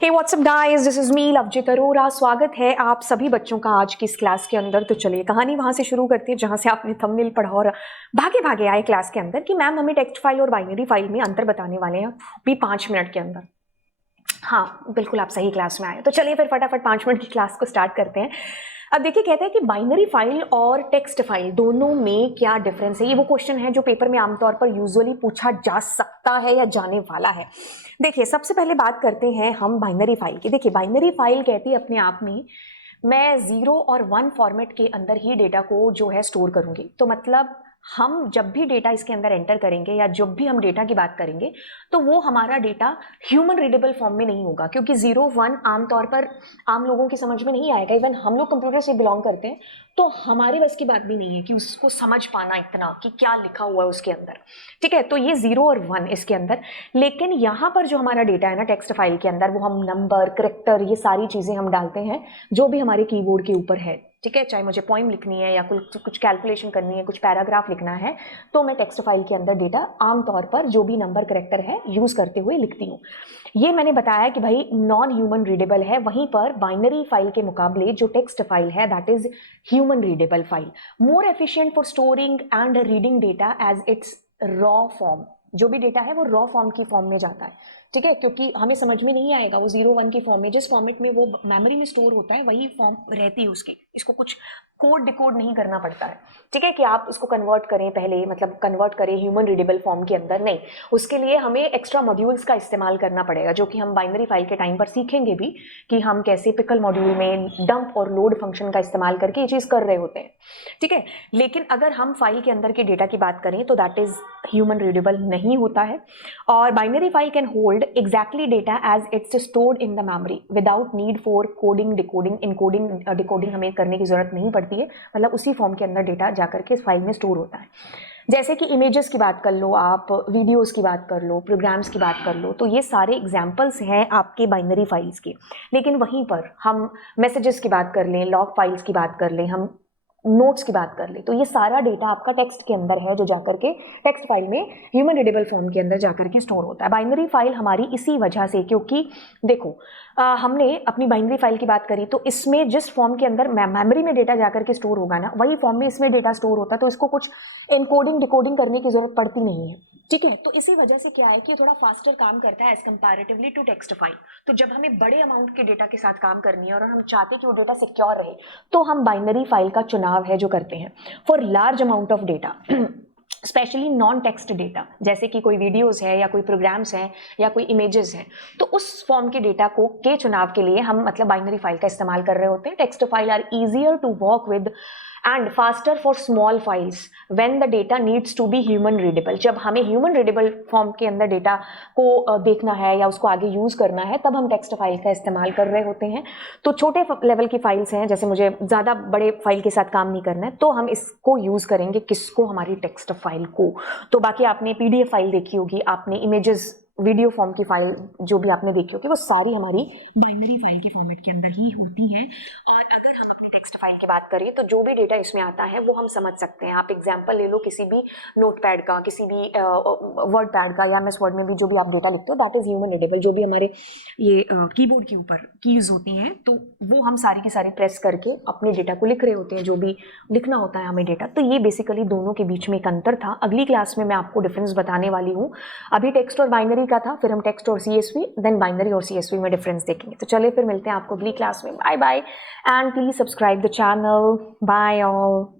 Hey what's up guys, this is me Lovejeet Arora. स्वागत है आप सभी बच्चों का आज की इस क्लास के अंदर। तो चलिए कहानी वहां से शुरू करते हैं जहां से आपने थंबनेल पढ़ा और भागे भागे आए क्लास के अंदर कि मैम हमें टेक्स्ट फाइल और बाइनरी फाइल में अंतर बताने वाले हैं भी 5 मिनट के अंदर। हाँ बिल्कुल, आप सही क्लास में आए। तो चलिए फिर फटाफट 5 मिनट की क्लास को स्टार्ट करते हैं। अब देखिए, कहते हैं कि बाइनरी फाइल और टेक्स्ट फाइल दोनों में क्या डिफरेंस है। ये वो क्वेश्चन है जो पेपर में आमतौर पर यूजुअली पूछा जा सकता है या जाने वाला है। देखिए, सबसे पहले बात करते हैं हम बाइनरी फाइल की। देखिए, बाइनरी फाइल कहती है अपने आप में मैं 0 और 1 फॉर्मेट के अंदर ही डेटा को जो है स्टोर करूंगी। तो मतलब हम जब भी डेटा इसके अंदर एंटर करेंगे या जब भी हम डेटा की बात करेंगे तो वो हमारा डेटा ह्यूमन रीडेबल फॉर्म में नहीं होगा, क्योंकि 0 1 आमतौर पर आम लोगों की समझ में नहीं आएगा। इवन हम लोग कंप्यूटर से बिलोंग करते हैं तो हमारे बस की बात भी नहीं है कि उसको समझ पाना इतना कि क्या लिखा हुआ है उसके अंदर। ठीक है, तो ये 0 और 1 इसके अंदर। लेकिन यहाँ पर जो हमारा डेटा है ना टेक्स्ट फाइल के अंदर, वो हम नंबर, करेक्टर, ये सारी चीजें हम डालते हैं जो भी हमारे कीबोर्ड के ऊपर है। ठीक है, चाहे मुझे पोइम लिखनी है या कुछ कैलकुलेशन करनी है, कुछ पैराग्राफ लिखना है, तो मैं टेक्स्ट फाइल के अंदर डेटा आमतौर पर जो भी नंबर, करेक्टर है यूज करते हुए लिखती हूँ। ये मैंने बताया कि भाई नॉन ह्यूमन रीडेबल है। वहीं पर बाइनरी फाइल के मुकाबले जो टेक्स्ट फाइल है that is human readable file, more efficient for storing and reading data as its raw form. जो भी डेटा है वो रॉ फॉर्म की फॉर्म में जाता है। ठीक है, क्योंकि हमें समझ में नहीं आएगा वो 0 1 की फॉर्म में, जिस फॉर्मेट में वो मेमोरी में स्टोर होता है वही फॉर्म रहती है उसकी। इसको कुछ कोड डिकोड नहीं करना पड़ता है। ठीक है, कि आप इसको कन्वर्ट करें पहले, मतलब कन्वर्ट करें ह्यूमन रीडेबल फॉर्म के अंदर, नहीं। उसके लिए हमें एक्स्ट्रा मॉड्यूल्स का इस्तेमाल करना पड़ेगा, जो कि हम बाइनरी फाइल के टाइम पर सीखेंगे भी कि हम कैसे पिकल मॉड्यूल में डंप और लोड फंक्शन का इस्तेमाल करके ये चीज़ कर रहे होते हैं। ठीक है, लेकिन अगर हम फाइल के अंदर के डेटा की बात करें तो दैट इज ह्यूमन रीडेबल नहीं होता है। और binary file can hold exactly data as it's stored in the memory without need for coding, decoding, encoding, decoding हमें करने की जरूरत नहीं पड़ती है। मतलब उसी फॉर्म के अंदर डेटा जाकर के इस फाइल में स्टोर होता है। जैसे कि इमेजेस की बात कर लो, आप वीडियोस की बात कर लो, प्रोग्राम्स की बात कर लो, तो ये सारे एग्जांपल्स हैं आपके बाइनरी फाइल्स के। लेकिन वहीं पर हम मैसेजेस की बात कर लें, लॉग फाइल्स की बात कर लें, हम नोट्स की बात कर ले, तो ये सारा डेटा आपका टेक्स्ट के अंदर है जो जाकर के टेक्स्ट फाइल में ह्यूमन रीडेबल फॉर्म के अंदर जाकर के स्टोर होता है। बाइनरी फाइल हमारी इसी वजह से, क्योंकि देखो हमने अपनी बाइनरी फाइल की बात करी तो इसमें जिस फॉर्म के अंदर मेमोरी में डेटा जाकर के स्टोर होगा ना, वही फॉर्म में इसमें डेटा स्टोर होता है, तो इसको कुछ एनकोडिंग, डिकोडिंग करने की जरूरत पड़ती नहीं है। ठीक है, तो इसी वजह से क्या है कि थोड़ा फास्टर काम करता है as comparatively to text file. तो जब हमें बड़े अमाउंट के डेटा के साथ काम करनी है और हम चाहते हैं कि वो डेटा सिक्योर रहे, तो हम बाइनरी फाइल का चुनाव है जो करते हैं। For large amount of data, specially non text data, जैसे कि कोई वीडियोस है या कोई प्रोग्राम्स हैं या कोई इमेजेस हैं, तो उस फॉर्म के डेटा को के चुनाव के लिए हम मतलब बाइनरी फाइल का इस्तेमाल कर रहे होते हैं। Text file are easier to work with and faster for small files when the data needs to be human readable. जब हमें ह्यूमन रीडेबल फॉर्म के अंदर डेटा को देखना है या उसको आगे यूज करना है, तब हम टेक्स्ट फाइल का इस्तेमाल कर रहे होते हैं। तो छोटे लेवल की फाइल्स हैं, जैसे मुझे ज़्यादा बड़े फाइल के साथ काम नहीं करना है, तो हम इसको यूज करेंगे, किसको, हमारी टेक्स्ट फाइल को। तो बाकी आपने PDF फाइल देखी होगी, आपने इमेजेस, वीडियो फॉर्म की फाइल जो भी आपने देखी होगी, वो सारी हमारी बाइनरी फाइल के फॉर्मेट के अंदर ही होती है। टेक्स्ट फाइल की बात करें तो जो भी डेटा इसमें आता है वो हम समझ सकते हैं। आप एग्जांपल ले लो किसी भी नोटपैड का, किसी भी वर्ड पैड का, या MS वर्ड में भी जो भी आप डेटा लिखते हो दैट इज ह्यूमन रीडेबल। जो भी हमारे ये कीबोर्ड के ऊपर कीज होती हैं, तो वो हम सारी की सारी प्रेस करके अपने डेटा को लिख रहे होते हैं, जो भी लिखना होता है हमें डेटा। तो ये बेसिकली दोनों के बीच में एक अंतर था। अगली क्लास में मैं आपको डिफरेंस बताने वाली हूँ। अभी टेक्स्ट और बाइनरी का था, फिर हम टेक्स्ट और CSV, देन बाइनरी और CSV में डिफरेंस देखेंगे। तो चलिए फिर मिलते हैं आपको अगली क्लास में। Bye bye and please subscribe the channel. Bye all.